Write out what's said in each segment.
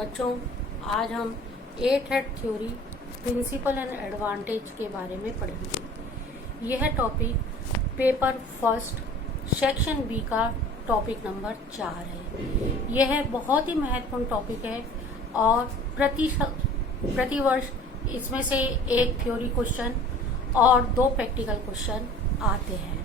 बच्चों, आज हम 8 head theory principle and advantage के बारे में पढ़ेंगे। यह topic paper first section B का टॉपिक नंबर 4 है। यह बहुत ही महत्वपूर्ण टॉपिक है और प्रतिवर्ष इसमें से एक थ्योरी क्वेश्चन और 2 प्रैक्टिकल क्वेश्चन आते हैं।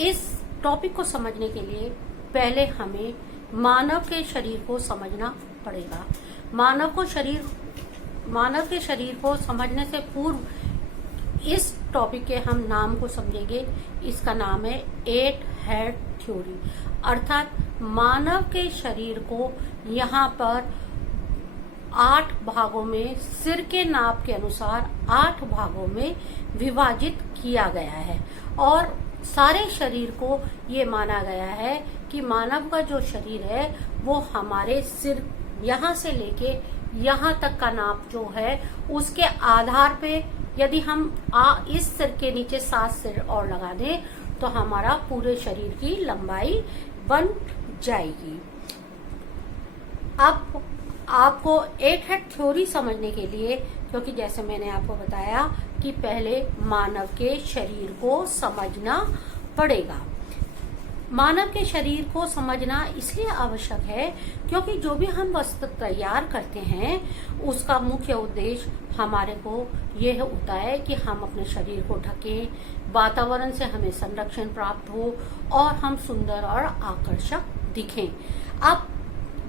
इस टॉपिक को समझने के लिए पहले हमें मानव के शरीर को समझना पड़ेगा। मानव के शरीर को समझने से पूर्व इस टॉपिक के हम नाम को समझेंगे। इसका नाम है 8 हेड थ्योरी, अर्थात मानव के शरीर को यहाँ पर 8 भागों में सिर के नाप के अनुसार 8 भागों में विभाजित किया गया है और सारे शरीर को ये माना गया है कि मानव का जो शरीर है वो हमारे सिर यहाँ से लेके यहाँ तक का नाप जो है उसके आधार पे यदि हम इस सिर के नीचे 7 सिर और लगा दें तो हमारा पूरे शरीर की लंबाई बन जाएगी। अब आपको 8 हेड थ्योरी समझने के लिए, क्योंकि जैसे मैंने आपको बताया कि पहले मानव के शरीर को समझना पड़ेगा। मानव के शरीर को समझना इसलिए आवश्यक है क्योंकि जो भी हम वस्त्र तैयार करते हैं उसका मुख्य उद्देश्य हमारे को यह होता है कि हम अपने शरीर को ढकें, वातावरण से हमें संरक्षण प्राप्त हो और हम सुंदर और आकर्षक दिखें। अब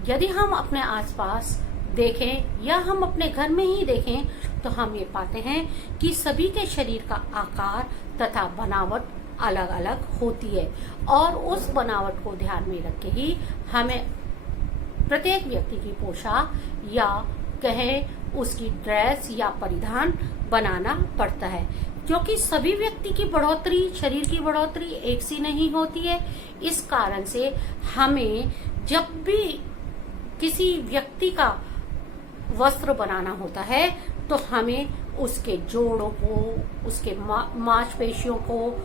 यदि हम अपने आसपास देखें या हम अपने घर में ही देखें तो हम ये पाते हैं कि सभी के शरीर का आकार तथा बनावट अलग अलग होती है और उस बनावट को ध्यान में रख के ही हमें प्रत्येक व्यक्ति की पोशाक या कहें उसकी ड्रेस या परिधान बनाना पड़ता है, क्योंकि सभी व्यक्ति की बढ़ोतरी, शरीर की बढ़ोतरी एक सी नहीं होती है। इस कारण से हमें जब भी किसी व्यक्ति का वस्त्र बनाना होता है तो हमें उसके जोड़ों को, उसके मांसपेशियों को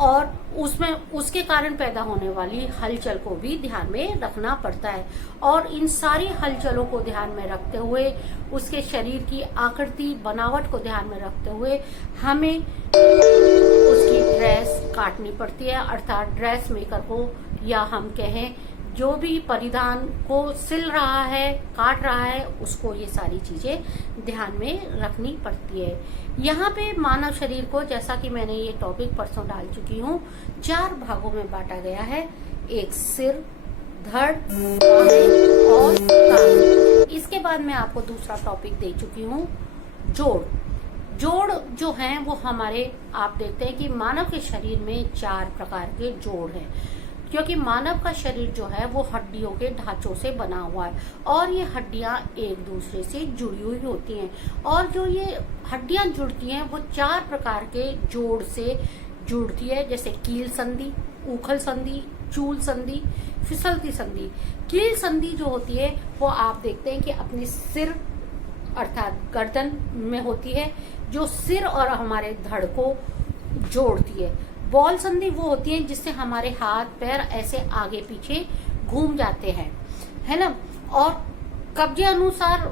और उसमें उसके कारण पैदा होने वाली हलचल को भी ध्यान में रखना पड़ता है और इन सारी हलचलों को ध्यान में रखते हुए, उसके शरीर की आकृति बनावट को ध्यान में रखते हुए हमें उसकी ड्रेस काटनी पड़ती है, अर्थात ड्रेस मेकर को या हम कहें जो भी परिधान को सिल रहा है, काट रहा है, उसको ये सारी चीजें ध्यान में रखनी पड़ती है। यहाँ पे मानव शरीर को, जैसा कि मैंने ये टॉपिक परसों डाल चुकी हूँ, 4 भागों में बांटा गया है। एक सिर, धड़, बाहें और कान। इसके बाद मैं आपको दूसरा टॉपिक दे चुकी हूँ, जोड़ जो हैं वो हमारे, आप देखते हैं कि मानव के शरीर में 4 प्रकार के जोड़ हैं, क्योंकि मानव का शरीर जो है वो हड्डियों के ढांचों से बना हुआ है और ये हड्डियां एक दूसरे से जुड़ी हुई होती हैं और जो ये हड्डियां जुड़ती हैं वो 4 प्रकार के जोड़ से जुड़ती है, जैसे कील संधि, उखल संधि, चूल संधि, फिसलती संधि। कील संधि जो होती है वो आप देखते हैं कि अपने सिर अर्थात गर्दन में होती है, जो सिर और हमारे धड़ को जोड़ती है। बॉल संधि वो होती है जिससे हमारे हाथ पैर ऐसे आगे पीछे घूम जाते हैं, है ना। और कब्जे अनुसार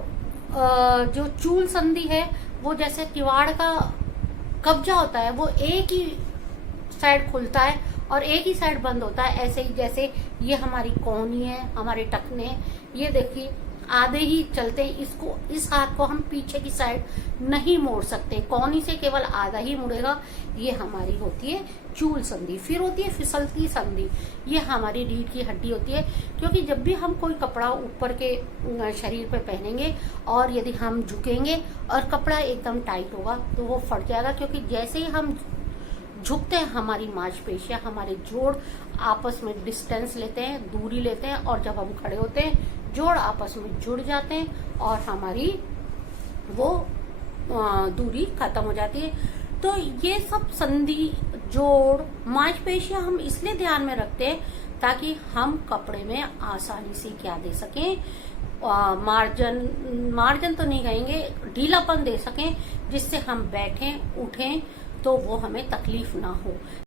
जो चूल संधि है वो जैसे किवाड़ का कब्जा होता है, वो एक ही साइड खुलता है और एक ही साइड बंद होता है। ऐसे ही जैसे ये हमारी कोहनी है, हमारे टखने, ये देखिए आधे ही चलते, इसको, इस हाथ को हम पीछे की साइड नहीं मोड़ सकते, कोहनी से केवल आधा ही मुड़ेगा। ये हमारी होती है चूल संधि। फिर होती है फिसलती संधि, ये हमारी रीढ़ की हड्डी होती है, क्योंकि जब भी हम कोई कपड़ा ऊपर के शरीर पे पहनेंगे और यदि हम झुकेंगे और कपड़ा एकदम टाइट होगा तो वो फट जाएगा, क्योंकि जैसे ही हम झुकते हैं हमारी मांसपेशियां, हमारे जोड़ आपस में डिस्टेंस लेते हैं, दूरी लेते हैं और जब हम खड़े होते हैं जोड़ आपस में जुड़ जाते हैं और हमारी वो दूरी खत्म हो जाती है। तो ये सब संधि, जोड़, मांसपेशियां हम इसलिए ध्यान में रखते हैं ताकि हम कपड़े में आसानी से क्या दे सकें, मार्जिन तो नहीं कहेंगे, ढीलापन दे सकें, जिससे हम बैठें उठें तो वो हमें तकलीफ ना हो।